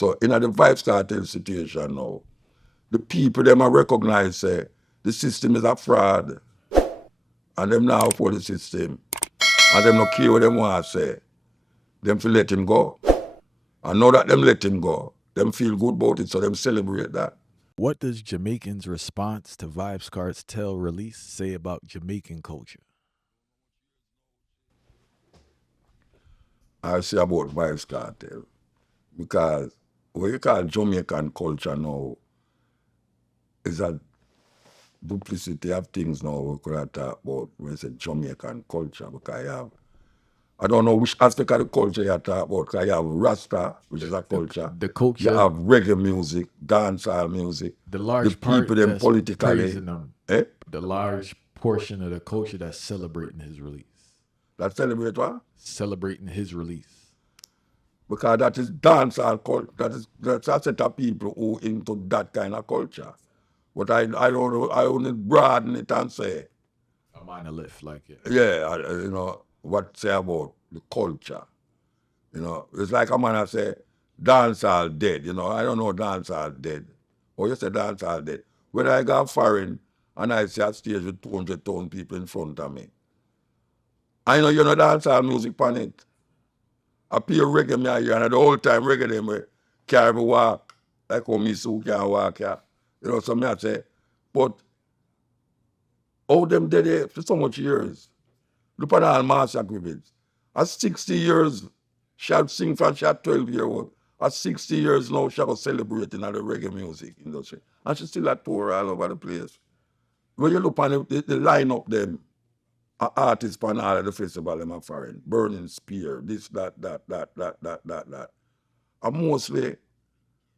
So in the Vybz Kartel situation now, the people them are recognize say the system is a fraud and them now for the system and them not care what them want to say. Them feel let him go. And now that them let him go, them feel good about it, so them celebrate that. What does Jamaicans' response to Vybz Kartel release say about Jamaican culture? I say about Vybz Kartel because what you call Jamaican culture now is a duplicity of things now we could have talk about when you say Jamaican culture because I don't know which aspect of the culture you talk about because you have Rasta, which is a culture. The You culture, have reggae music, dancehall music. the The large people part them that's politically, praising him, eh? the large portion of the culture that's celebrating his release. That celebrate what? Celebrating his release. Because that is dancehall culture. That's a set of people who into that kind of culture. But I don't know, I only broaden it and say, A monolith, like it. yeah, you know, what say about the culture. You know, it's like a man I say, dancehall dead. You know, I don't know dancehall dead. Or you say dancehall dead. When I go foreign and I see a stage with 200,000 people in front of me, I know you know dancehall music on it. I play reggae me a hear and the whole time reggae them we carry me walk. Like how me so can walk here. You know, so me I say, but how them dead there for so much years. Look at all Master Griffiths. At 60 years, she had sing from she had 12-year-old. At 60 years now, she was celebrating at the reggae music industry. And she still at tour all over the place. When you look on the lineup them, artists on all of the festival them are foreign. Burning Spear, this, that. And mostly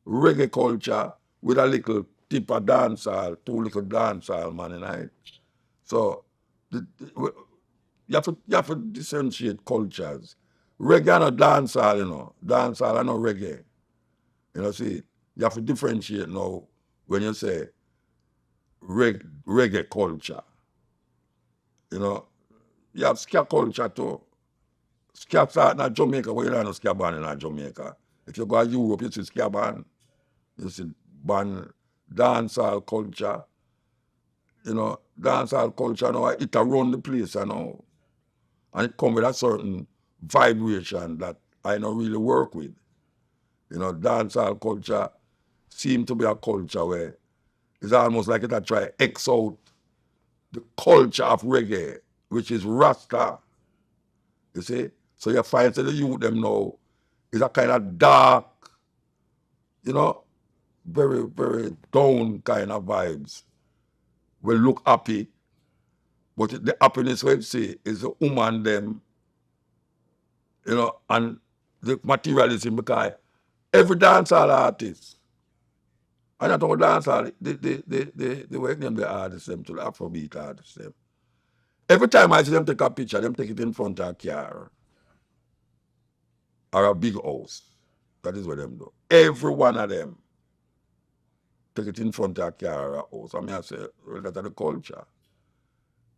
reggae culture with a little tip of dancehall, two little dancehall man in it. So you have to differentiate cultures. Reggae and dancehall, you know. Dancehall and no reggae. You know, see, you have to differentiate now when you say reggae culture. You know, you have ska culture too. Ska start in Jamaica, but you don't know ska band in Jamaica. If you go to Europe, you see ska band. You see band, dancehall culture. You know, dancehall culture now, it around the place, you know. And it come with a certain vibration that I don't really work with. You know, dancehall culture seem to be a culture where it's almost like it try X out the culture of reggae, which is Rasta. You see? So you find that the youth them now is a kind of dark, you know, very, very down kind of vibes. Will look happy, but the happiness we see is the woman them, you know, and the materialism because every dancehall artist, and I don't dancehall, they work name the artists them to the Afrobeat artists them. Every time I see them take a picture, them take it in front of a car or a big house. That is what them do. Every one of them take it in front of a car or a house. I mean, I say, well, that's the culture.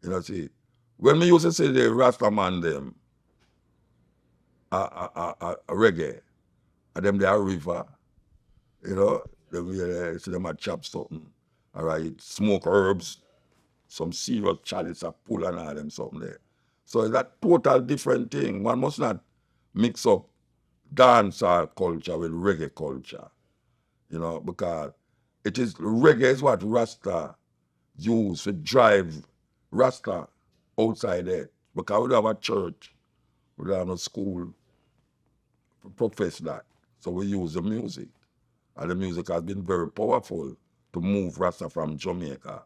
You know, see, when me used to say the Rasta man them, a reggae, and them they are river, you know, them see them a chop something, all right, smoke herbs, some serious chalice a pull and all them something there. So it's a total different thing. One must not mix up dancehall culture with reggae culture, you know, because it is reggae is what Rasta use to drive Rasta outside there. Because we don't have a church, we don't have a school to profess that. So we use the music. And the music has been very powerful to move Rasta from Jamaica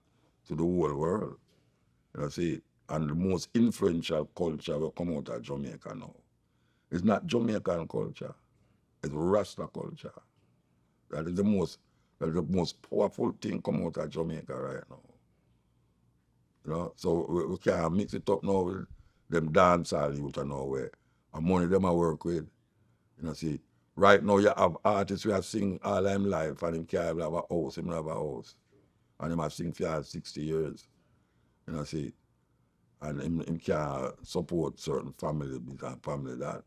to the whole world. You see, and the most influential culture will come out of Jamaica now. It's not Jamaican culture, it's Rasta culture. That is the most powerful thing come out of Jamaica right now. You know, so we can't mix it up now with them dancehall youth and now where and money them I work with. You know, see, right now you have artists who are sing all them life and him can't have a house, him have a house. And him have sing for 60 years. You know, see. And him can support certain family, this and family that.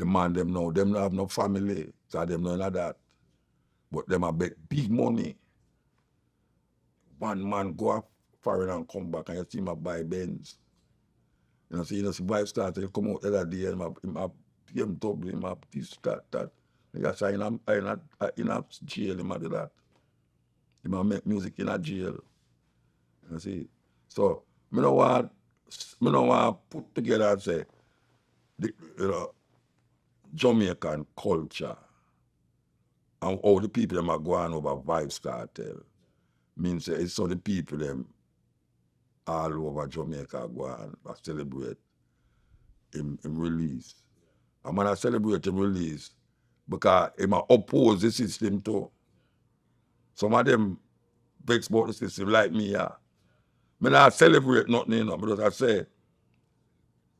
The man them know, them not have no family, so them none of that. But them a bet big money. One man go up foreign and come back and you see him a buy Benz. You know, see Vybz Kartel, he come out the other day and him a him double, him a this, that. You say in a jail, him a do that. Him a make music in a jail. You see. So me no want put together and say the Jamaican culture and how the people them are going over Vybz Kartel. Means it's so the people them all over Jamaica go and celebrate him release. I'm gonna celebrate him release because him a oppose the system too. Some of them vex about the system like me, yeah. Me not celebrate nothing, you know, because I say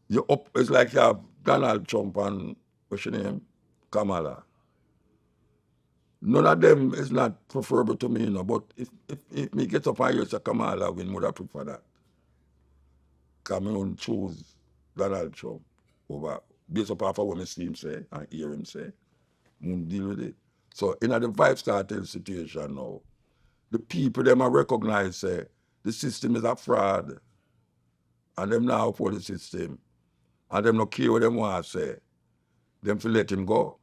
it's like you have Donald Trump and what's your name? Kamala. None of them is not preferable to me, you know, but if me get up and hear say Kamala win, would I prefer that? Because I don't choose Donald Trump over based upon what I see him say and hear him say. I won't deal with it. So in the Vybz Kartel situation now, the people them are recognize say the system is a fraud and them now for the system and them not care what them want to say. Them feel let him go.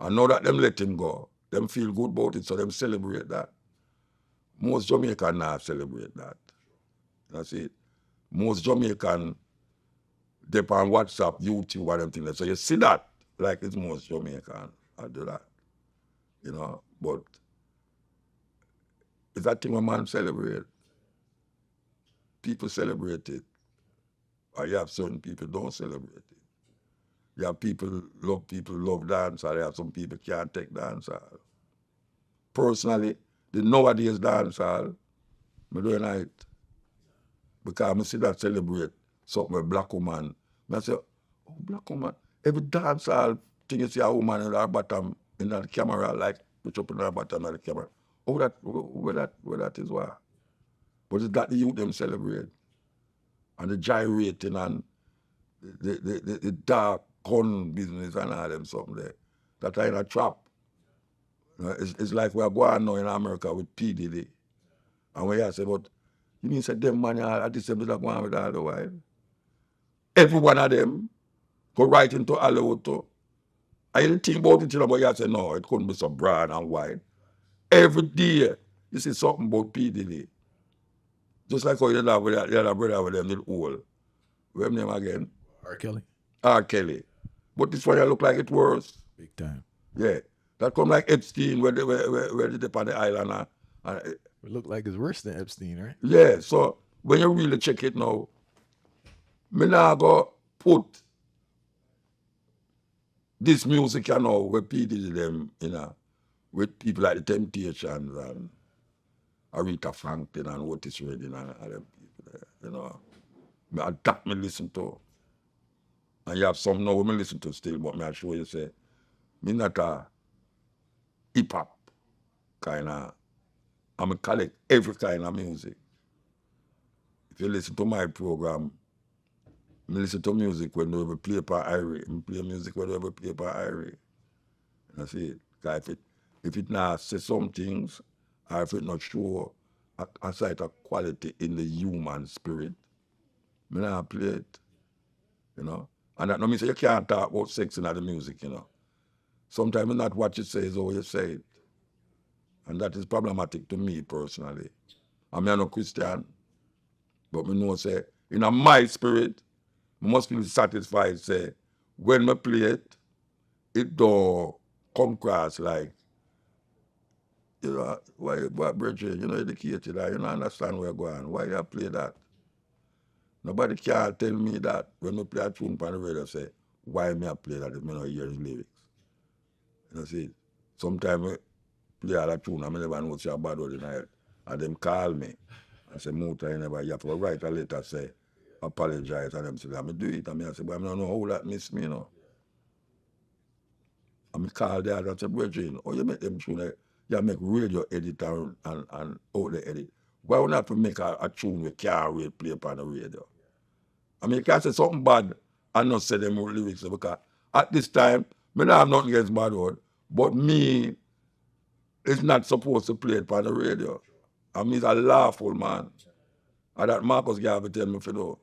And now that them let him go, them feel good about it, so them celebrate that. Most Jamaican now celebrate that. That's it. Most Jamaican they on WhatsApp, YouTube, and them things. So you see that like it's most Jamaican. I do that. You know, but it's that thing when man celebrate. People celebrate it. Or you have certain people don't celebrate it. You have people love dance, or you have some people can't take dance. Personally, the nowadays dance hall, I do it because I see that celebrate something with black woman. I say, oh, black woman. Every dance hall thing you see a woman in her bottom in the camera, like put up in her bottom of the camera. Oh, where that is why. But it's that the youth them celebrate. And the gyrating and the dark gun business and all them something there. That are in a trap. You know, it's like we are going now in America with P. Diddy. And when you say, but you mean say them man are the same that going with all the while? Every one of them go right into Hollywood too. I didn't think about it, you know, but you say, no, it couldn't be so broad and wide. Every day you see something about P. Diddy. Just like how you have with that, you have a brother with them little old. What's name again? R. Kelly. R. Kelly. But this one look like it worse. Big time. Yeah. That come like Epstein where they dip on the island. It look like it's worse than Epstein, right? Yeah. So when you really check it now, me now go put this music, you know, where people them, you know, with people like the Temptations and Aretha Franklin and Otis Redding and all them people there, you know. That me listen to. And you have some now me listen to still, but me I show you say, me not a hip hop kind of, I collect every kind of music. If you listen to my program, I listen to music when we ever play per Irie. I play music when we ever play per Irie. That's it. Because if it not say some things, or if it not show a sight of quality in the human spirit, I not play it. You know? And that no mean say you can't talk about sex in the music, you know. Sometimes not what you say is how you say it. And that is problematic to me personally. I'm no Christian, but I know say, in my spirit, I must be satisfied say, when I play it, it don't come across like, you know, why brethren, you know, educated, you don't understand where you're going. Why you play that? Nobody can tell me that when I play a tune on the radio, say, why me I play that if I don't hear the lyrics. You know, see, sometimes I play all that tune, I never know what's bad or deny it. And them call me and say, Muta, you have to write a letter, say, apologize. And them say, I'm do it. And I say, but I don't know how that miss me, you know. And I call there and say, brethren, oh, you make them tune, you make radio edit and out the edit. Why would not make a tune we can't play upon the radio? I mean, you can't say something bad and not say them lyrics because at this time, me not have nothing against Bad Word, but me is not supposed to play it on the radio. And me's a lawful man. And that Marcus Garvey tell me for do.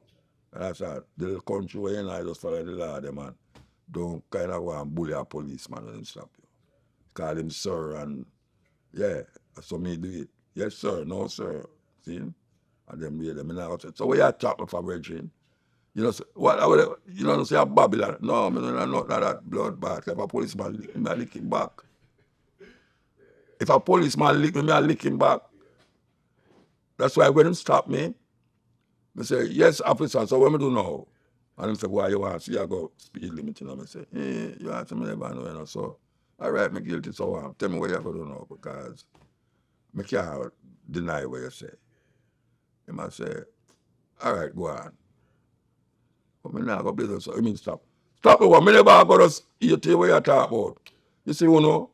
And I said, the country where you know, I just follow the law, them, man. Don't kind of go and bully a policeman when him stop you. Call him sir and yeah, so me do it. Yes, sir, no, sir. See? And then me, them, I say, so where you talk me for brethren? You know, so, what I would, you know, say a Babylon. No, me don't know that bloodbath. If a policeman lick me, I lick him back. If a policeman lick me, I lick him back. That's why when him stop me, I say, yes, officer, so what me do now? And him say, why you want to see I go speed limit? And I say, you want to me never know, you know, so, all right, me guilty, so tell me what you going to do now, because I can't deny what you say. He must say, all right, go on. But me not go business, so I mean stop. Stop the one, me never go to eat what you talk about. You see, you know,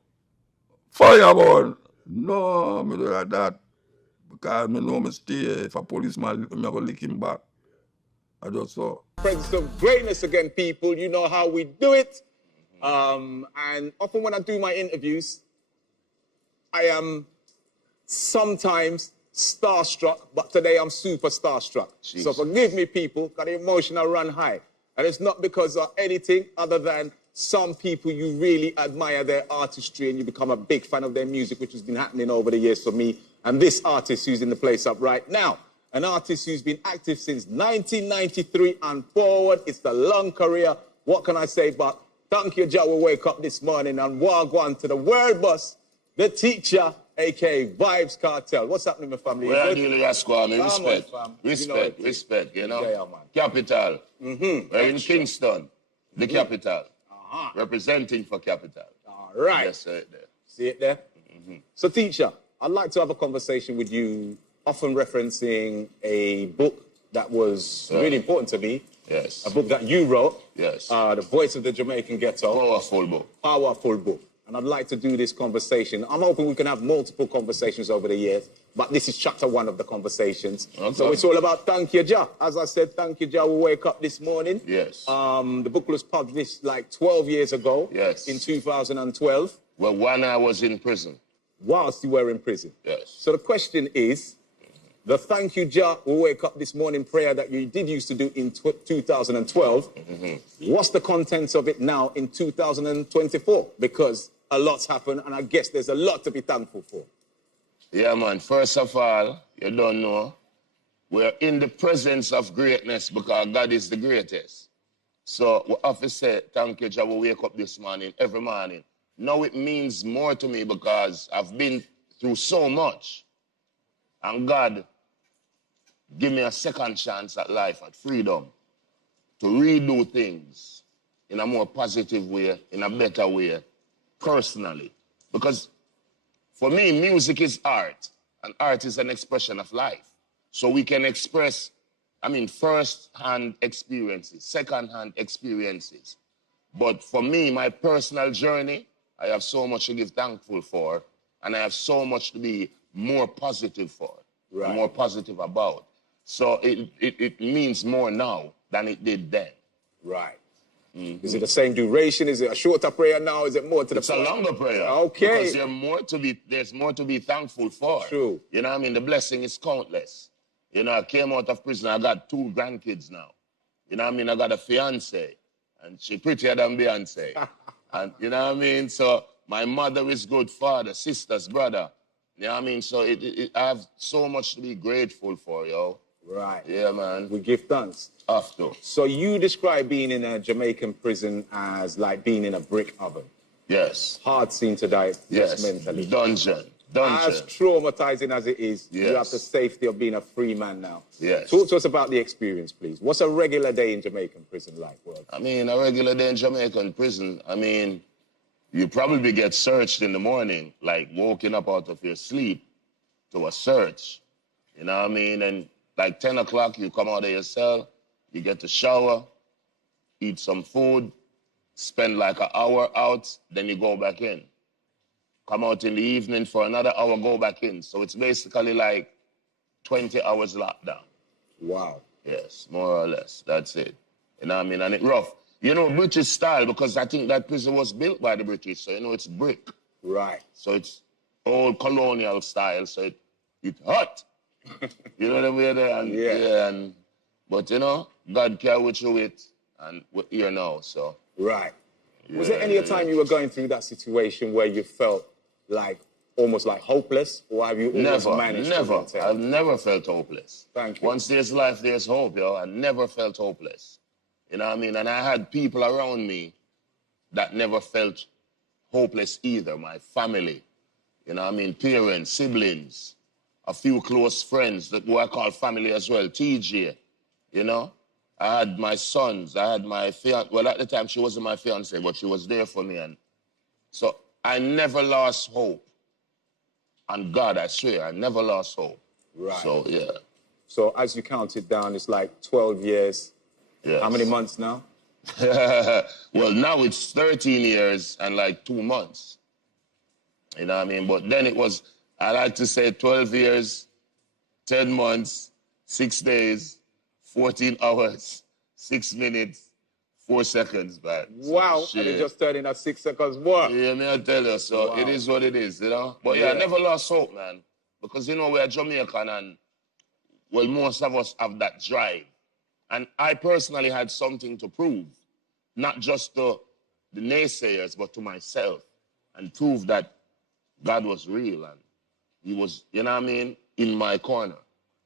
fireball. No, me do like that. Because me know me stay. If a policeman lick me, I go lick him back. I just saw. Presence of greatness again, people. You know how we do it. And often when I do my interviews, I am sometimes starstruck, but today I'm super starstruck. Jesus. So forgive me, people, because the emotional run high. And it's not because of anything other than some people you really admire their artistry and you become a big fan of their music, which has been happening over the years for me. And this artist who's in the place up right now, an artist who's been active since 1993 and forward. It's the long career. What can I say but thank you, Jah, we wake up this morning and walk on to the world bus, the teacher, a.k.a. Vybz Kartel. What's happening, my family? Well, you squad, man. Respect. Fam. Respect, You know respect, you know. Yeah, man. Capital. We're in Kingston, the capital. Representing for capital. All right. Yes, sir. There. See it there? So, teacher, I'd like to have a conversation with you, often referencing a book that was really important to me. Yes. A book that you wrote. Yes. The Voice of the Jamaican Ghetto. Powerful book. Powerful book. And I'd like to do this conversation. I'm hoping we can have multiple conversations over the years, but this is chapter 1 of the conversations. Okay. So it's all about thank you, Jah. As I said, thank you, Jah. We wake up this morning. Yes. The book was published like 12 years ago. Yes. In 2012. Well, when I was in prison. Whilst you were in prison. Yes. So the question is, the thank you, Jah, we wake up this morning prayer that you did used to do in 2012. What's the contents of it now in 2024? Because a lot's happened, and I guess there's a lot to be thankful for. Yeah, man. First of all, you don't know, we're in the presence of greatness because God is the greatest. So we have to say, thank you, Jah, we wake up this morning, every morning. Now it means more to me because I've been through so much. And God give me a second chance at life, at freedom, to redo things in a more positive way, in a better way, personally. Because for me, music is art, and art is an expression of life. So we can express, first-hand experiences, second-hand experiences. But for me, my personal journey, I have so much to give thankful for, and I have so much to be more positive for, and more positive about. So it means more now than it did then. Right. Is it the same duration? Is it a shorter prayer now? Is it more to the point? It's a longer prayer. Okay. Because there's more to be thankful for. True. You know what I mean? The blessing is countless. You know, I came out of prison, I got 2 grandkids now. You know what I mean? I got a fiance, and she prettier than Beyonce. And you know what I mean? So my mother is good, father, sisters, brother. You know what I mean? So I have so much to be grateful for, yo. Right. Yeah, man. We give thanks. Have to. So you describe being in a Jamaican prison as like being in a brick oven. Yes. Hard scene to die. Yes. Mentally. Dungeon. As traumatizing as it is, yes. You have the safety of being a free man now. Yes. Talk to us about the experience, please. What's a regular day in Jamaican prison like? A regular day in Jamaican prison, you probably get searched in the morning, like woken up out of your sleep to a search. You know what I mean? And like 10 o'clock, you come out of your cell, you get to shower, eat some food, spend like an hour out, then you go back in. Come out in the evening for another hour, go back in. So it's basically like 20 hours lockdown. Wow. Yes, more or less. That's it. You know what I mean? And it's rough. You know, British style, because I think that prison was built by the British, so you know it's brick. Right. So it's old colonial style, so it's hot. You know what I mean? And, Yeah. but you know, God carry with you it, and we're here now, so. Right. Was there any time you were going through that situation where you felt like almost like hopeless, or have you always managed to maintain? I've never felt hopeless. Thank you. Once there's life, there's hope, yo. I never felt hopeless. You know what I mean? And I had people around me that never felt hopeless either. My family, you know what I mean? Parents, siblings, a few close friends that who I call family as well. TJ, you know? I had my sons, I had my fiance. Well, at the time she wasn't my fiance, but she was there for me. And so I never lost hope. And God, I swear, I never lost hope. Right. So, yeah. So as you count it down, it's like 12 years. Yes. How many months now? Well, now it's 13 years and like 2 months. You know what I mean? But then it was, I like to say 12 years, 10 months, 6 days, 14 hours, 6 minutes, 4 seconds, man. Wow. So, and it just turned in at 6 seconds more. yeah, me I tell you. So it is what it is, you know? But yeah, I never lost hope, man. Because, you know, we're Jamaican and, well, most of us have that drive. And I personally had something to prove, not just to the naysayers, but to myself, and prove that God was real and he was, you know what I mean, in my corner.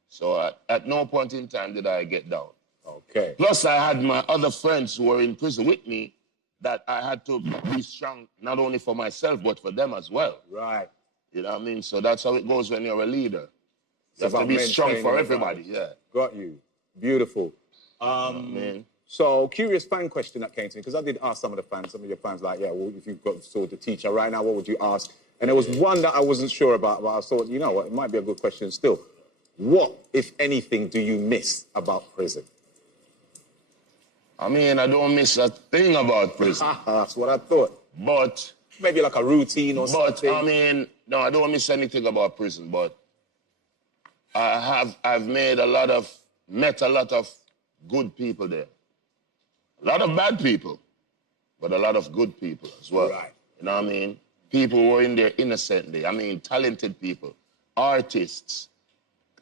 So at no point in time did I get down. Okay. Plus, I had my other friends who were in prison with me that I had to be strong, not only for myself, but for them as well. Right. You know what I mean? So that's how it goes when you're a leader. You have to about be strong maintaining for the everybody, vibes. yeah. Got you. Beautiful. Man. So, curious fan question that came to me, because I did ask some of your fans, like, yeah, well, if you've got sort of teacher right now, what would you ask? And there was one that I wasn't sure about, but I thought, you know what, it might be a good question still. What, if anything, do you miss about prison? I mean, I don't miss a thing about prison. That's what I thought. But, Maybe like a routine or something. I mean, no, I don't miss anything about prison, but I've met a lot of good people there. A lot of bad people, but a lot of good people as well. Right. You know what I mean? People who were in there innocently. I mean, talented people, artists,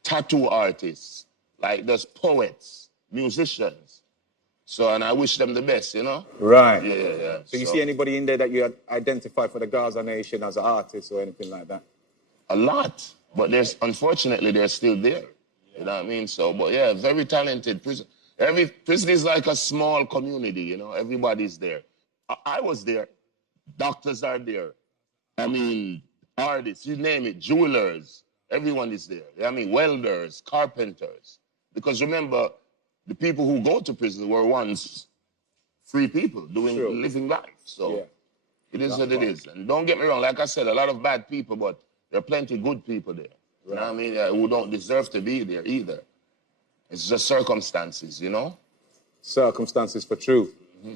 tattoo artists, like those poets, musicians. So, and I wish them the best, you know? Right. Yeah. So you see anybody in there that you identify for the Gaza Nation as an artist or anything like that? A lot, but unfortunately, they're still there. You know what I mean? So, but yeah, very talented prison. Every prison is like a small community, you know? Everybody's there. I was there. Doctors are there. I mean, artists, you name it, jewelers, everyone is there. You know what I mean? Welders, carpenters. Because remember, the people who go to prison were once free people living life. So it is what it is. And don't get me wrong, like I said, a lot of bad people, but there are plenty of good people there. You know what I mean? Who don't deserve to be there either. It's just circumstances, you know? Circumstances for truth.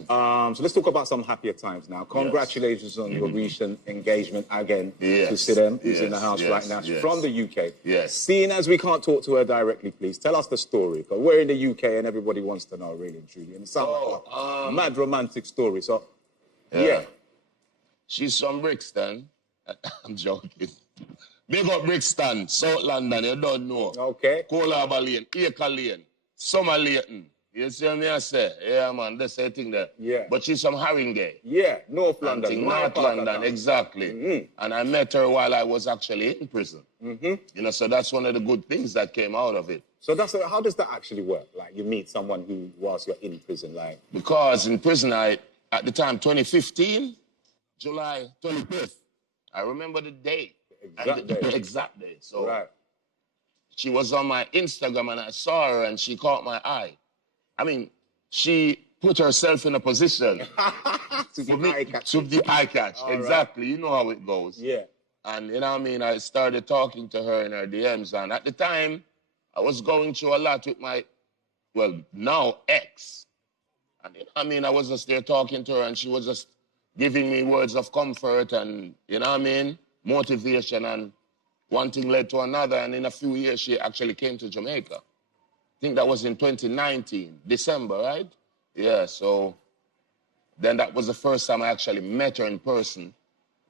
So let's talk about some happier times now. Congratulations on your recent engagement again to Sidem, who's in the house right now. She's from the UK. Yes. Seeing as we can't talk to her directly, please tell us the story. Because we're in the UK and everybody wants to know, really and truly. And it sounds like a mad romantic story. So, yeah. She's from Brixton. I'm joking. Big up Brixton, South London, you don't know. Okay. Colaba Lane, Acre Lane, Summer Leighton. You see what I say? Yeah, man, that's the thing there. Yeah. But she's from Haringey. Yeah, North London. North London, exactly. And I met her while I was actually in prison. You know, so that's one of the good things that came out of it. So how does that actually work? Like, you meet someone who, whilst you're in prison, like... Because in prison, at the time, 2015, July 25th, I remember the date. Exact date. So she was on my Instagram and I saw her and she caught my eye. I mean, she put herself in a position to the eye catch. Exactly. You know how it goes. Yeah. And you know what I mean? I started talking to her in her DMs. And at the time, I was going through a lot with my, well, now ex. And you know what I mean? I was just there talking to her and she was just giving me words of comfort and, you know what I mean? Motivation, and one thing led to another. And in a few years, she actually came to Jamaica. I think that was in 2019, December, right? Yeah, so Then that was the first time I actually met her in person.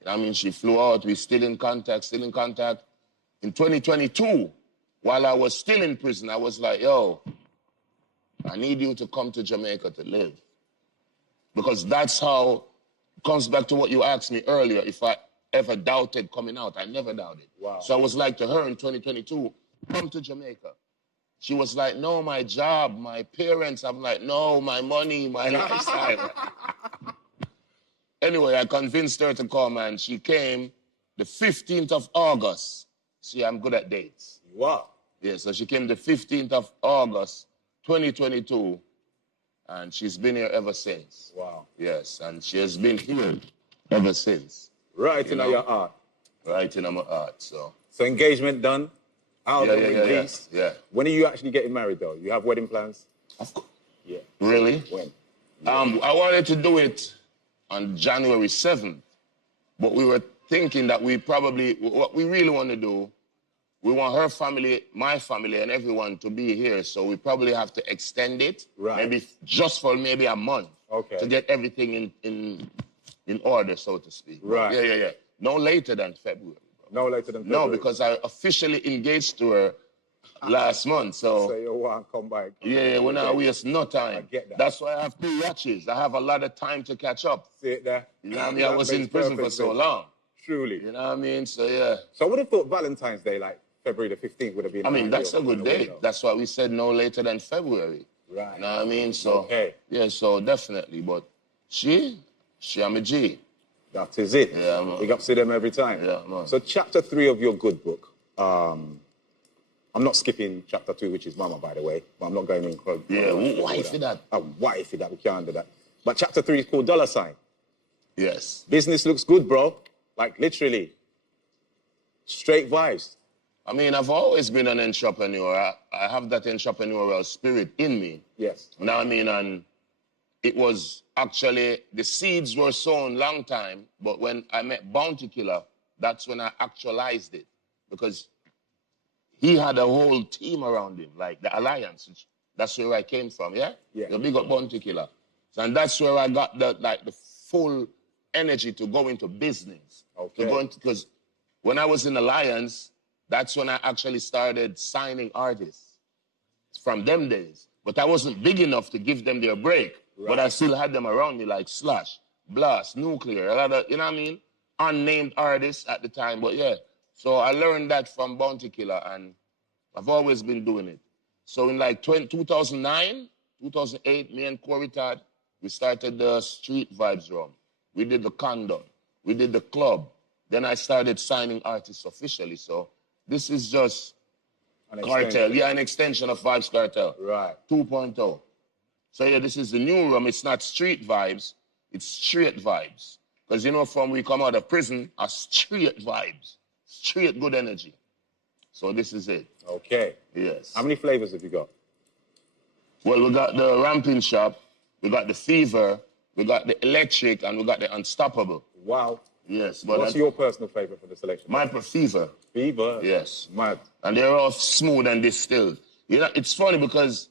I mean, she flew out. We're still in contact, still in contact. In 2022, while I was still in prison, I was like, yo, I need you to come to Jamaica to live. Because that's how, it comes back to what you asked me earlier, if I ever doubted coming out. I never doubted. Wow. So I was like to her in 2022, come to Jamaica. She was like, no, my job, my parents. I'm like, no, my money, my lifestyle. Anyway, I convinced her to come, and she came the 15th of August. See, I'm good at dates. Wow. Yeah, so she came the 15th of August, 2022, and she's been here ever since. Wow. Yes, and she has been here ever since. Right in your art. Right in my art, so. So engagement done. Out of the peace. Yeah. When are you actually getting married, though? You have wedding plans? Of course. Yeah. Really? When? I wanted to do it on January 7th, but we were thinking that what we really want to do, we want her family, my family, and everyone to be here, so we probably have to extend it, maybe just for maybe a month, to get everything in order, so to speak. Right. Yeah. No later than February. No later than February? No, because I officially engaged to her last month, so... So you want to come back? Yeah, we're not waste no time. I get that. That's why I have 2 watches. I have a lot of time to catch up. See it there? You know what I mean? I was in prison for so long. Truly. You know what I mean? So, yeah. So I would have thought Valentine's Day, like February the 15th, would have been... I mean, that's a good date. That's why we said no later than February. Right. You know what I mean? So, yeah, so definitely. But she I'm a G. That is it. Yeah, man. Big ups to them every time. Yeah, man. So chapter 3 of your good book, I'm not skipping chapter 2, which is Mama, by the way, but I'm not going in. Yeah, why for that? Why for that? We can't do that. But chapter 3 is called Dollar Sign. Yes. Business looks good, bro. Like, literally. Straight vibes. I mean, I've always been an entrepreneur. I have that entrepreneurial spirit in me. Yes. You know what I mean? And it was actually, the seeds were sown long time, but when I met Bounty Killer, that's when I actualized it. Because he had a whole team around him, like the Alliance. That's where I came from, yeah? Yeah. The big up Bounty Killer. So, and that's where I got the full energy to go into business. Okay. Because when I was in Alliance, that's when I actually started signing artists from them days. But I wasn't big enough to give them their break. Right. But I still had them around me, like Slash, Blast, Nuclear, a lot of, you know what I mean? Unnamed artists at the time, but yeah. So I learned that from Bounty Killer, and I've always been doing it. So in like 2009, 2008, me and Corey Todd, we started the Street Vibes Room. We did the Condom. We did the club. Then I started signing artists officially. So this is just Cartel. Yeah, an extension of Vybz Kartel. Right. 2.0. So yeah, this is the new room. It's not street vibes. It's straight vibes. Because you know, from we come out of prison, are straight vibes. Straight good energy. So this is it. Okay. Yes. How many flavors have you got? Well, we got the Ramping Shop, we got the Fever, we got the Electric, and we got the Unstoppable. Wow. Yes. But what's your personal favorite for the selection? My Fever. Fever? Yes. Mad. And they're all smooth and distilled. You know, it's funny because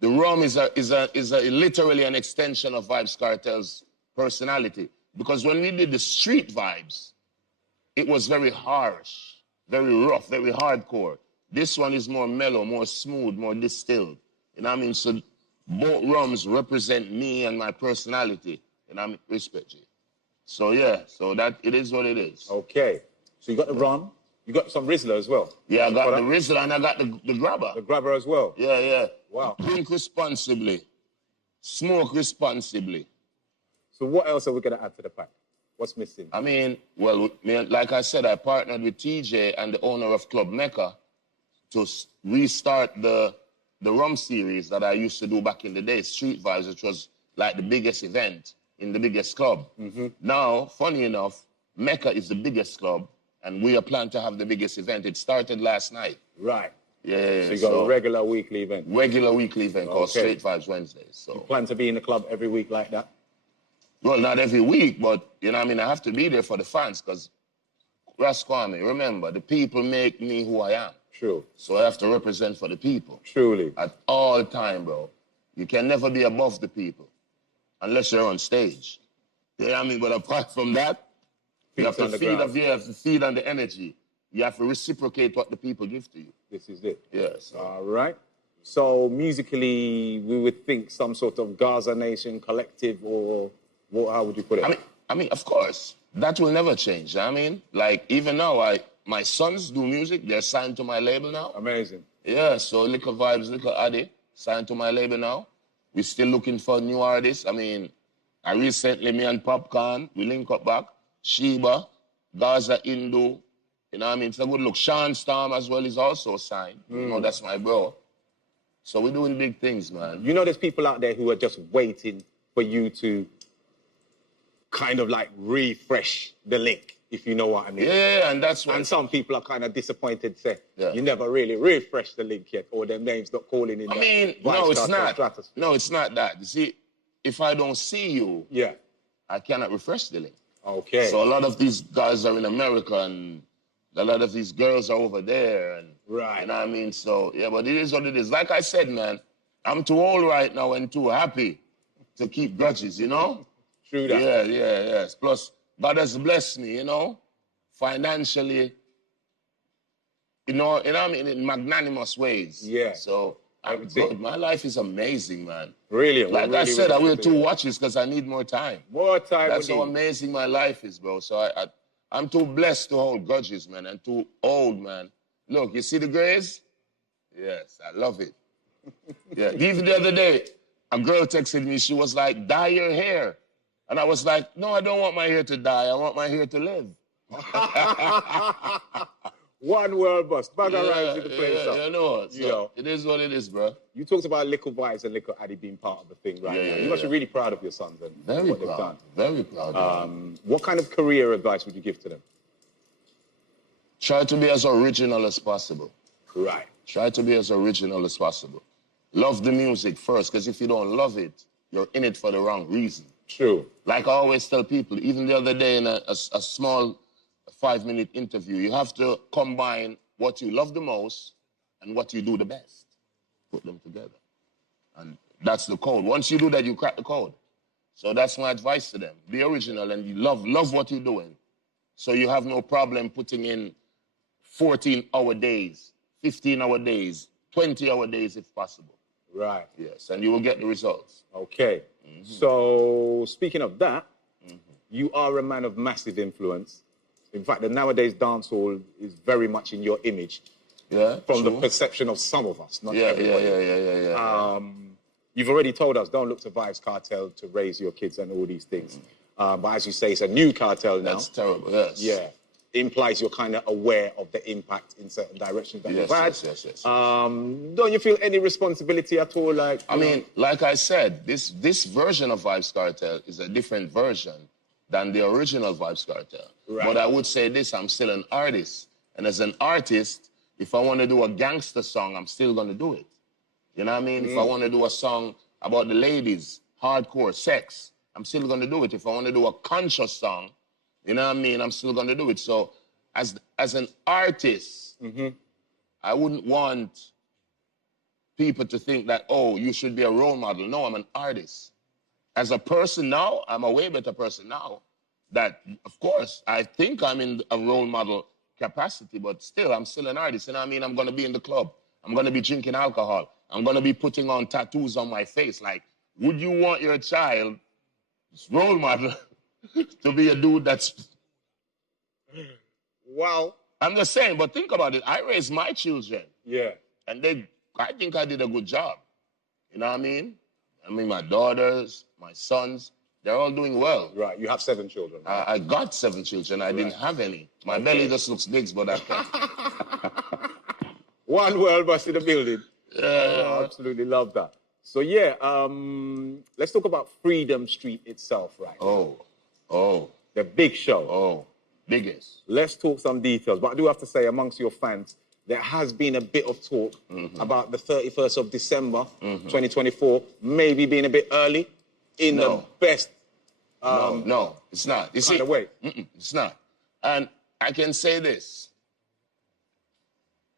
the rum is literally an extension of Vybz Kartel's personality. Because when we did the street vibes, it was very harsh, very rough, very hardcore. This one is more mellow, more smooth, more distilled. You know what I mean? So both rums represent me and my personality. And I respect you. So yeah, so that it is what it is. Okay. So you got the rum, you got some Rizzler as well. Yeah, I got the Rizzler and I got the Grabber. The Grabber as well. Yeah. Wow. Drink responsibly. Smoke responsibly. So what else are we going to add to the pack? What's missing? I mean, well, like I said, I partnered with TJ and the owner of Club Mecca to restart the rum series that I used to do back in the day, Street Vibes, which was like the biggest event in the biggest club. Mm-hmm. Now, funny enough, Mecca is the biggest club, and we are planning to have the biggest event. It started last night. Right. Yeah. So you got a regular weekly event? Regular weekly event called Straight Vibes Wednesdays. So. You plan to be in the club every week like that? Well, not every week, but, you know what I mean, I have to be there for the fans, because, Raskwame, remember, the people make me who I am. True. So I have to represent for the people. Truly. At all time, bro. You can never be above the people. unless you're on stage. You know what I mean? But apart from that, you have to feed on the energy. You have to reciprocate what the people give to you. This is it. Yes. All right. So musically, we would think some sort of Gaza Nation collective, or how would you put it? I mean, of course, that will never change. I mean, like even now, my sons do music. They're signed to my label now. Amazing. Yeah. So Little Vybz, Little Addy signed to my label now. We're still looking for new artists. I mean, I recently, me and Popcorn, we link up back. Sheba, Gaza, Indo. You know what I mean? It's a good look. Sean Storm as well is also signed. You know, that's my bro. So we're doing big things, man. You know there's people out there who are just waiting for you to kind of like refresh the link, if you know what I mean. Yeah, and that's why. And some people are kind of disappointed, say, you never really refreshed the link yet, or their name's not calling in. I mean, no, it's not. No, it's not that. You see, if I don't see you, I cannot refresh the link. Okay. So a lot of these guys are in America, and a lot of these girls are over there, and right. You know what I mean? So, yeah, but it is what it is. Like I said, man, I'm too old right now and too happy to keep grudges, you know? True that. Yes. Plus, God has blessed me, you know, financially, you know what I mean, in magnanimous ways. Yeah. So, I'm good. My life is amazing, man. Really? Like I said, I wear 2 watches because I need more time. More time. That's how amazing my life is, bro. So I'm too blessed to hold grudges, man, and too old, man. Look, you see the grays? Yes, I love it. Yeah, even the other day, a girl texted me, she was like, dye your hair. And I was like, no, I don't want my hair to die. I want my hair to live. One world bus. Bag of rhymes in the place. You know, so it is what it is, bro. You talked about Little Vybz and Little Addy being part of the thing right now. You must be really proud of your sons and what they've done. Very proud. What kind of career advice would you give to them? Try to be as original as possible. Right. Try to be as original as possible. Love the music first, because if you don't love it, you're in it for the wrong reason. True. Like I always tell people, even the other day in a small 5-minute interview, you have to combine what you love the most and what you do the best. Put them together. And that's the code. Once you do that, you crack the code. So that's my advice to them. Be original and you love what you're doing. So you have no problem putting in 14-hour days, 15-hour days, 20-hour days if possible. Right. Yes, and you will get the results. Okay. So speaking of that, you are a man of massive influence. In fact, the nowadays dancehall is very much in your image. Yeah. From the perception of some of us, not everybody. Yeah. You've already told us, don't look to Vybz Kartel to raise your kids and all these things. But as you say, it's a new cartel now. That's terrible, yes. Yeah. Implies you're kind of aware of the impact in certain directions that you've had. Yes. Don't you feel any responsibility at all? Like, I mean, like I said, this version of Vybz Kartel is a different version than the original Vybz Kartel. Right. But I would say this, I'm still an artist. And as an artist, if I want to do a gangster song, I'm still going to do it. You know what I mean? If I want to do a song about the ladies, hardcore, sex, I'm still going to do it. If I want to do a conscious song, you know what I mean, I'm still going to do it. So as an artist, I wouldn't want people to think that, oh, you should be a role model. No, I'm an artist. As a person now, I'm a way better person now. That, of course, I think I'm in a role model capacity, but still, I'm still an artist. You know what I mean? I'm going to be in the club. I'm going to be drinking alcohol. I'm going to be putting on tattoos on my face. Like, would you want your child's role model to be a dude that's... Wow. I'm just saying, but think about it. I raised my children. Yeah. And I think I did a good job. You know what I mean? I mean, my daughters, my sons, they're all doing well. Right. You have 7 children. Right? I got 7 children. I didn't have any. My belly just looks big, but I can't. One world bus in the building. Yeah. I absolutely love that. So, yeah, let's talk about Freedom Street itself, right? Oh. The big show. Oh, biggest. Let's talk some details. But I do have to say, amongst your fans, there has been a bit of talk about the 31st of December, 2024, maybe being a bit early in the best... No, it's not. You see, way. It's not. And I can say this.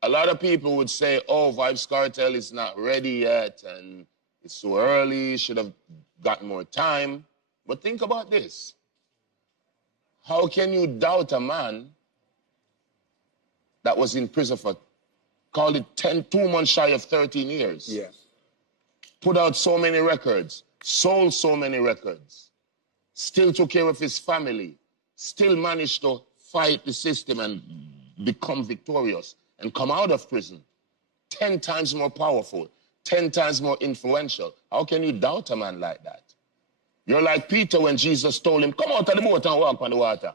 A lot of people would say, oh, Vybz Kartel is not ready yet, and It's too early, should have gotten more time. But think about this. How can you doubt a man that was in prison for, call it 2 months shy of 13 years? Yeah. Put out so many records, sold so many records, still took care of his family, still managed to fight the system and become victorious and come out of prison 10 times more powerful, 10 times more influential. How can you doubt a man like that? You're like Peter when Jesus told him, come out of the boat and walk on the water.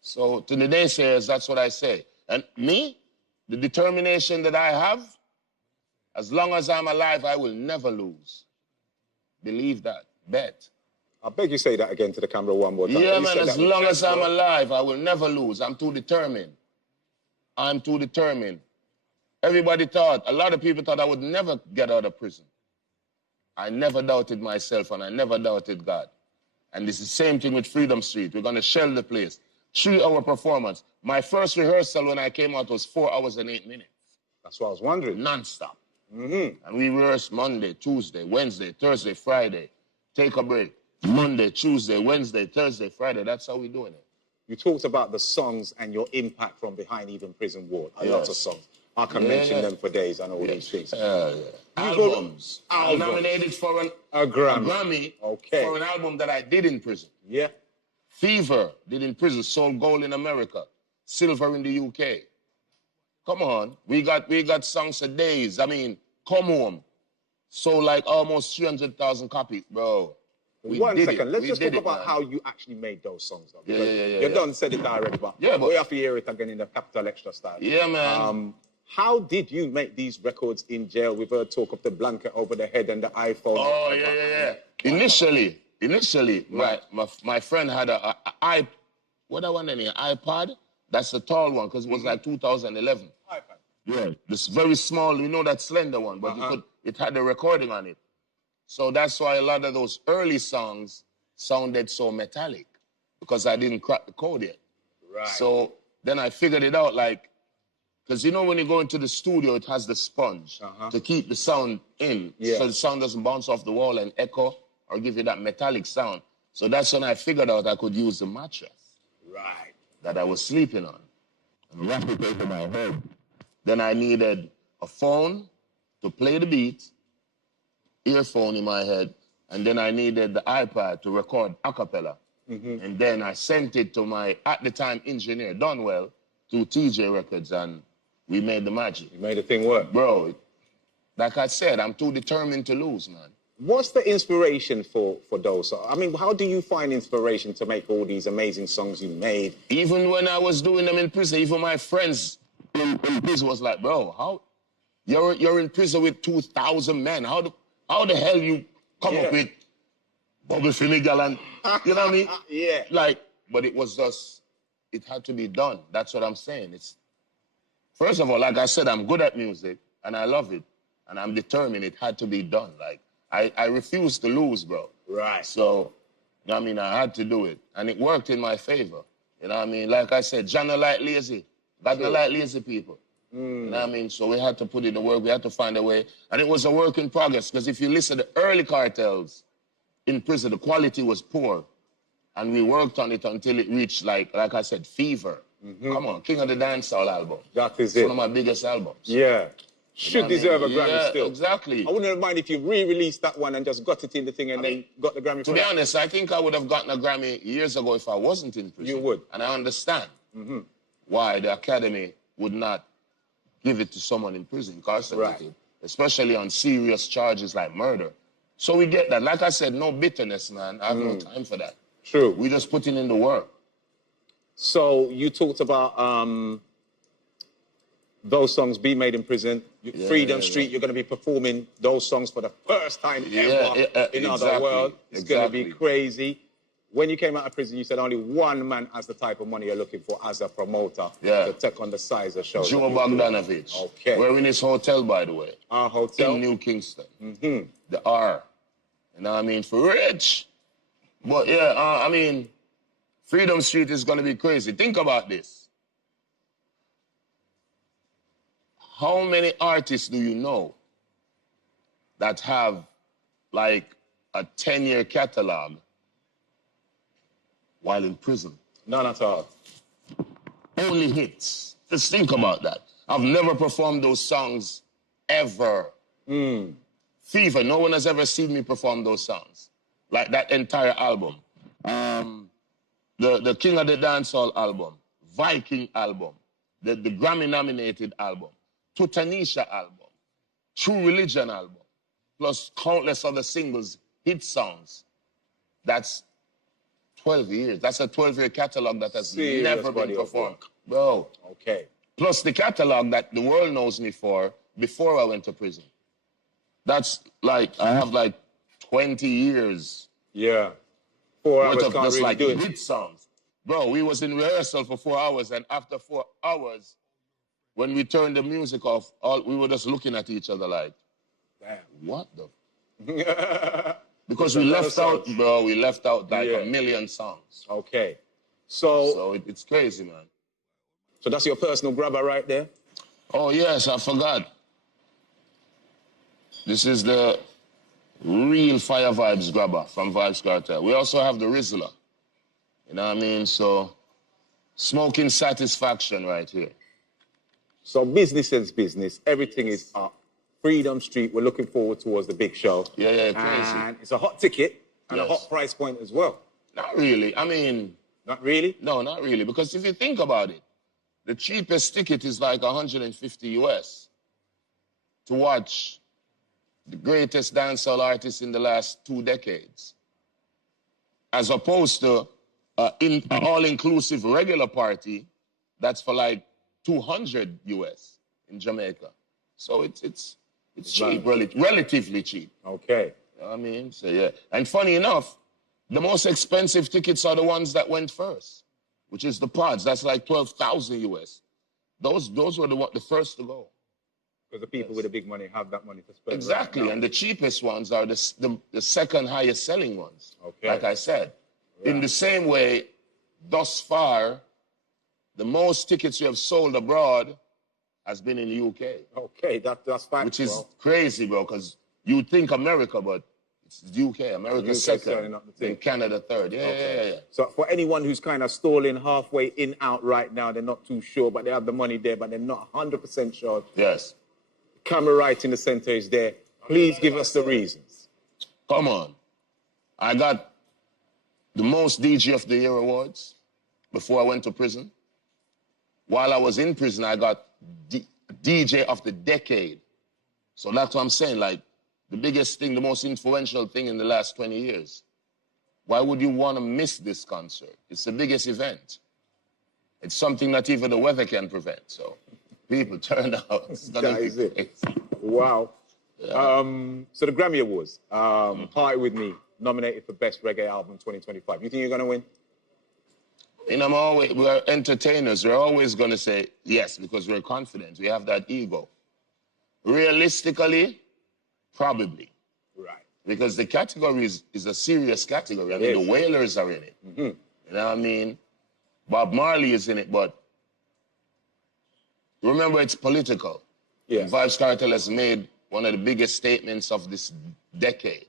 So to the naysayers, that's what I say. And me, the determination that I have, as long as I'm alive, I will never lose. Believe that. Bet. I beg you say that again to the camera one more time. Yeah, You man, said as that with long chest, as I'm bro. alive, I will never lose. I'm too determined. I'm too determined. Everybody thought, a lot of people thought I would never get out of prison. I never doubted myself and I never doubted God. And it's the same thing with Freedom Street. We're going to shell the place. 3-hour performance. My first rehearsal when I came out was 4 hours and 8 minutes. That's what I was wondering. Non-stop. Mm-hmm. And we rehearsed Monday, Tuesday, Wednesday, Thursday, Friday. Take a break. Monday, Tuesday, Wednesday, Thursday, Friday. That's how we're doing it. You talked about the songs and your impact from behind even prison ward. A lot of songs. I can mention them for days and all these things. Albums. I'm nominated for a Grammy Okay. for an album that I did in prison. Yeah. Fever did in prison, sold gold in America, silver in the UK. Come on, we got songs for days. I mean, Come Home, sold like almost 300,000 copies, bro. One second, let's just talk about how you actually made those songs. Though, you done said it already, but we have to hear it again in the Capital Extra style. Yeah, man. How did you make these records in jail? We've heard talk of the blanket over the head and the iPhone. Oh, yeah. Initially, my friend had an iPod. That's the tall one, because it was like 2011. iPad. Yeah, this very small, you know, that slender one, but it had the recording on it. So that's why a lot of those early songs sounded so metallic, because I didn't crack the code yet. Right. So then I figured it out, like, because you know when you go into the studio, it has the sponge to keep the sound in, so the sound doesn't bounce off the wall and echo or give you that metallic sound. So that's when I figured out I could use the mattress that I was sleeping on and wrap it over my head. Then I needed a phone to play the beat, earphone in my head, and then I needed the iPad to record a cappella. And then I sent it to my, at the time, engineer, Donwell, to TJ Records, and we made the magic. You made the thing work. Bro, like I said, I'm too determined to lose, man. What's the inspiration for those? I mean, how do you find inspiration to make all these amazing songs you made? Even when I was doing them in prison, even my friends in prison was like, bro, how you're in prison with 2,000 men. How the hell you come up with Bubble Finnegan and, you know what I mean? Yeah. Like, but it was just, it had to be done. That's what I'm saying. It's, first of all, like I said, I'm good at music and I love it. And I'm determined it had to be done. Like, I refused to lose, bro. Right. So, you know what I mean? I had to do it. And it worked in my favor. You know what I mean? Like I said, John don't like lazy. God don't like lazy people. You know what I mean? So we had to put in the work. We had to find a way. And it was a work in progress. Because if you listen to early cartels in prison, the quality was poor. And we worked on it until it reached, like I said, Fever. Come on, King of the Dancehall album. That is it's one of my biggest albums. Yeah. Should deserve a Grammy still. Exactly. I wouldn't mind if you re-released that one and just got it in the thing and then got the Grammy for To be honest, I think I would have gotten a Grammy years ago if I wasn't in prison. You would. And I understand why the Academy would not give it to someone in prison, incarcerated, especially on serious charges like murder. So we get that. Like I said, no bitterness, man. I have no time for that. True. We just put in the work. So you talked about those songs being made in prison. Freedom Street, you're going to be performing those songs for the first time ever in other world. It's going to be crazy. When you came out of prison, you said only one man has the type of money you're looking for as a promoter to take on the size of show. Joe Bogdanovich. Okay. We're in his hotel, by the way. Our hotel? In New Kingston. The R. You know what I mean? For rich. But yeah, I mean, Freedom Street is going to be crazy. Think about this. How many artists do you know that have like a 10-year catalog while in prison. None at all. Only hits. Just think about that. I've never performed those songs ever. Fever, no one has ever seen me perform those songs. Like that entire album. The King of the Dancehall album, Viking album, the Grammy nominated album, Tutanisha album, True Religion album, plus countless other singles, hit songs. That's 12 years. That's a 12-year catalog that has never been performed. Bro. Okay. Plus the catalog that the world knows me for before I went to prison. That's like, I have like 20 years. Yeah. 4 hours worth of can't just really like do it. hit songs. Bro, we was in rehearsal for 4 hours, and after 4 hours, when we turned the music off, we were just looking at each other like, damn, what the? Because we left out, bro, we left out like a million songs. Okay. So it's crazy, man. So that's your personal grabber right there? Oh, yes, I forgot. This is the real Fire Vybz grabber from Vybz Kartel. We also have the Rizzler. You know what I mean? So, smoking satisfaction right here. So business is business. Everything is up. Freedom Street, we're looking forward towards the big show. Yeah, crazy. And it's a hot ticket and a hot price point as well. Not really. I mean... Not really? No, not really. Because if you think about it, the cheapest ticket is like 150 US to watch the greatest dancehall artists in the last 2 decades. As opposed to an all-inclusive regular party that's for like 200 US in Jamaica. So it's cheap, relatively cheap. Okay. You know what I mean? So yeah. And funny enough, the most expensive tickets are the ones that went first, which is the pods. That's like 12,000 US. Those were the first to go. Because the people with the big money have that money to spend. Exactly, right now. and the cheapest ones are the second highest selling ones. Okay. Like I said. Right. In the same way, thus far, the most tickets you have sold abroad has been in the UK. Okay, that's fine. Which is crazy, bro, because you think America, but it's the UK. America second, then Canada third. Yeah. So for anyone who's kind of stalling halfway in, out right now, they're not too sure, but they have the money there, but they're not 100% sure. Yes. Camera right in the center is there. Please give us the reasons. Come on. I got the most DJ of the Year awards before I went to prison. While I was in prison, I got DJ of the Decade. So that's what I'm saying, like, the biggest thing, the most influential thing in the last 20 years. Why would you want to miss this concert? It's the biggest event. It's something that even the weather can prevent, so people turn out. That is it. Wow. Yeah. So the Grammy Awards, Party With Me, nominated for Best Reggae Album 2025. You think you're going to win? You know, we're entertainers. We're always going to say yes because we're confident. We have that ego. Realistically, probably. Right. Because the category is a serious category. I mean, the Wailers are in it. Mm-hmm. You know what I mean? Bob Marley is in it, but remember, it's political. Yes. Vybz Kartel has made one of the biggest statements of this decade.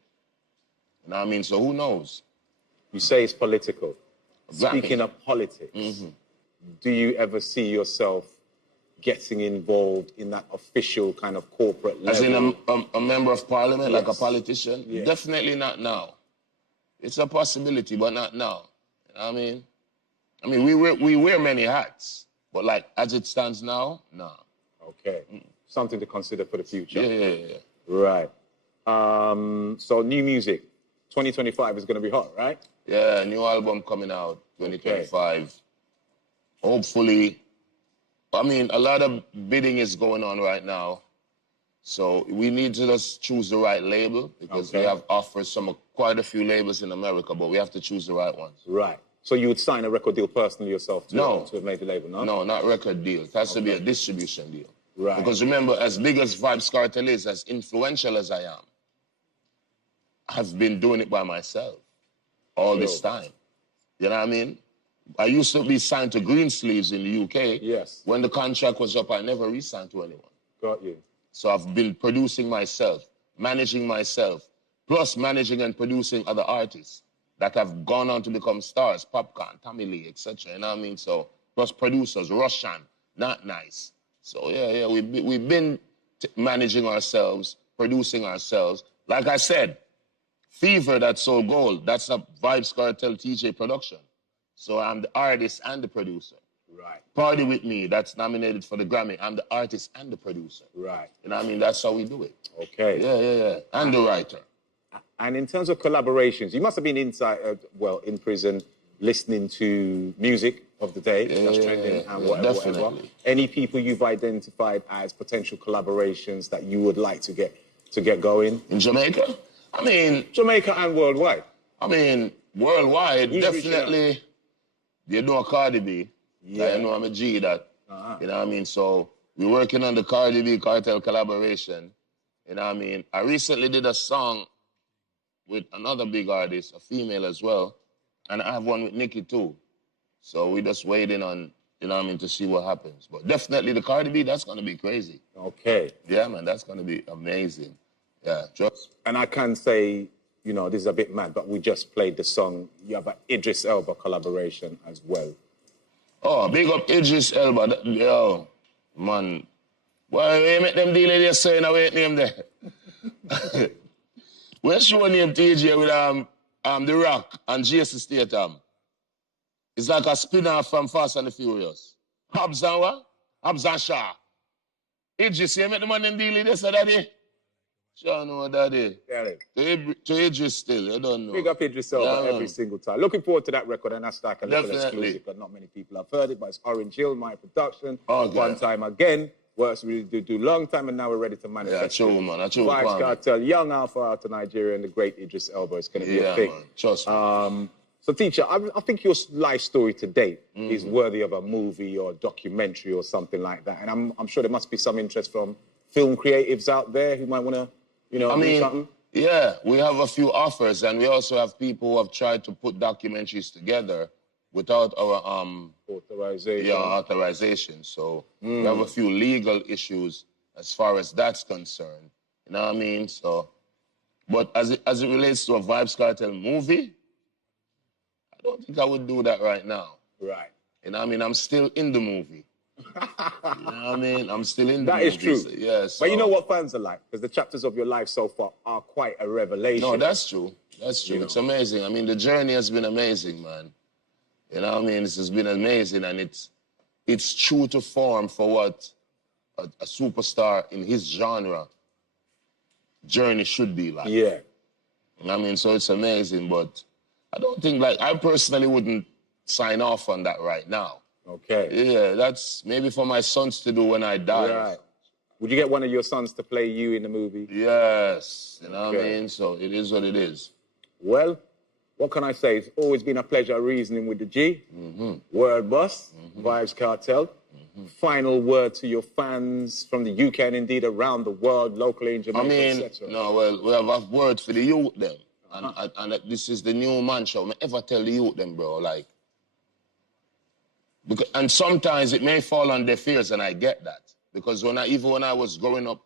You know what I mean? So who knows? You say it's political. Exactly. Speaking of politics, do you ever see yourself getting involved in that official kind of corporate level? As in a member of parliament, like a politician? Yes. Definitely not now. It's a possibility, but not now. You know what I mean? I mean, we wear many hats, but like as it stands now, nah. Okay. Something to consider for the future. Yeah. Right. So new music, 2025 is going to be hot, right? Yeah, new album coming out, 2025. Okay. Hopefully, I mean, a lot of bidding is going on right now. So we need to just choose the right label because we have offers from quite a few labels in America, but we have to choose the right ones. Right. So you would sign a record deal personally yourself to a major label, no? No, not record deal. It has to be a distribution deal. Right. Because remember, as big as Vybz Kartel is, as influential as I am, I've been doing it by myself all this time. You know what I mean? I used to be signed to Greensleeves in the UK. Yes. When the contract was up, I never re-signed to anyone. Got you. So I've been producing myself. managing myself, plus managing and producing other artists that have gone on to become stars, Popcorn, Tommy Lee, etc. You know what I mean? So, plus producers, Russian, Not Nice. So yeah, we've been managing ourselves, producing ourselves. Like I said, Fever, that sold gold, that's a Vybz Kartel TJ production. So I'm the artist and the producer. Right. Party With Me, that's nominated for the Grammy. I'm the artist and the producer. Right. You know what I mean? That's how we do it. Okay. Yeah. And the writer. And in terms of collaborations, you must have been inside, in prison, listening to music of the day, that's trending, and whatever. Any people you've identified as potential collaborations that you would like to get going? In Jamaica? I mean... Jamaica and worldwide. I mean, worldwide, Who's definitely, you know Cardi B. Yeah. You know I'm a G that. You know what I mean? So we're working on the Cardi B Cartel collaboration. You know what I mean? I recently did a song with another big artist, a female as well. And I have one with Nicki too. So we're just waiting on, you know what I mean, to see what happens. But definitely the Cardi B, that's going to be crazy. Okay. Yeah, man, that's going to be amazing. Yeah, And I can say, you know, this is a bit mad, but we just played the song. You have an Idris Elba collaboration as well. Oh, big up Idris Elba. Yo, man. Why you make them deal with your saying a weight name there? We're showing name TJ with The Rock and Jason Statham. It's like a spin-off from Fast and the Furious. Hobbs and what? Hobbs and Shaw. Idris, you make the man them deal with this or daddy? Sure know daddy. To Idris still, you don't know. Big up Idris Elba every single time. Looking forward to that record, and that's like a little exclusive, but not many people have heard it, but it's Orange Hill, my production. One time again. Works we do long time, and now we're ready to manifest. Yeah, true, man. True. Vybz Kartel, young Alpha out to Nigeria, and the great Idris Elba. It's going to be a thing. Man. Trust me. So, teacher, I think your life story to date is worthy of a movie or documentary or something like that. And I'm sure there must be some interest from film creatives out there who might want to, do something. Yeah, we have a few offers, and we also have people who have tried to put documentaries together without our authorization. So we have a few legal issues as far as that's concerned. You know what I mean? So, but as it relates to a Vybz Kartel movie, I don't think I would do that right now. Right. You know what I mean? I'm still in the movie. You know what I mean? I'm still in the movie. That is true. Yeah, so. But you know what fans are like? Because the chapters of your life so far are quite a revelation. No, that's true. That's true. It's amazing. I mean, the journey has been amazing, man. You know what I mean? This has been amazing, and it's true to form for what a superstar in his genre journey should be like. Yeah. You know what I mean? So it's amazing, but I don't think, I personally wouldn't sign off on that right now. Okay. Yeah, that's maybe for my sons to do when I die. Right. Would you get one of your sons to play you in the movie? Yes. You know what I mean? So it is what it is. Well, what can I say? It's always been a pleasure reasoning with the G. Word boss, Vybz Kartel. Final word to your fans from the UK and indeed around the world, locally in Jamaica, etc. No, well, we have a word for the youth them. And this is the new mantra. I ever tell the youth them, bro, and sometimes it may fall on deaf ears, and I get that. Because even when I was growing up,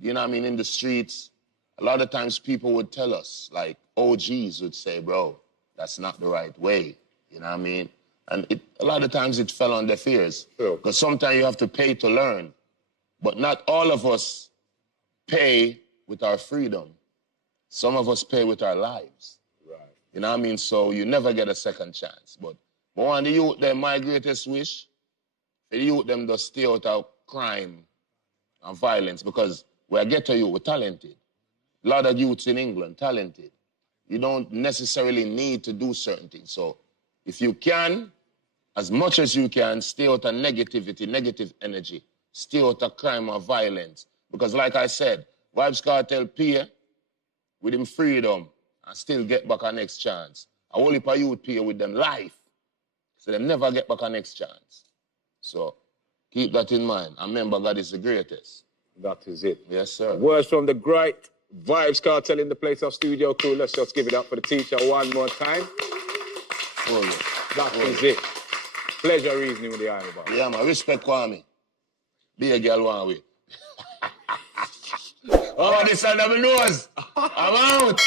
you know what I mean, in the streets, a lot of times people would tell us, OGs would say, bro, that's not the right way. You know what I mean? And a lot of times it fell on deaf ears. Because sometimes you have to pay to learn. But not all of us pay with our freedom. Some of us pay with our lives. Right. You know what I mean? So you never get a second chance. But one of the youth, them, my greatest wish, for the youth, them just stay out of crime and violence, because we're ghetto youth, we're talented. A lot of youths in England, talented. You don't necessarily need to do certain things. So if you can, as much as you can, stay out of negativity, negative energy. Stay out of crime or violence. Because like I said, Vybz Kartel pay with him freedom and still get back a next chance. A whole heap of youth pay with them life. So they never get back a next chance. So keep that in mind. And remember, God is the greatest. That is it. Yes, sir. Words from the great Vybz Kartel in the place of studio crew. Let's just give it up for the teacher one more time. That is it. Pleasure reasoning with the Iron Bar. Yeah, man. Respect Kwame. Be a girl one way. Oh, this under my nose. I'm out.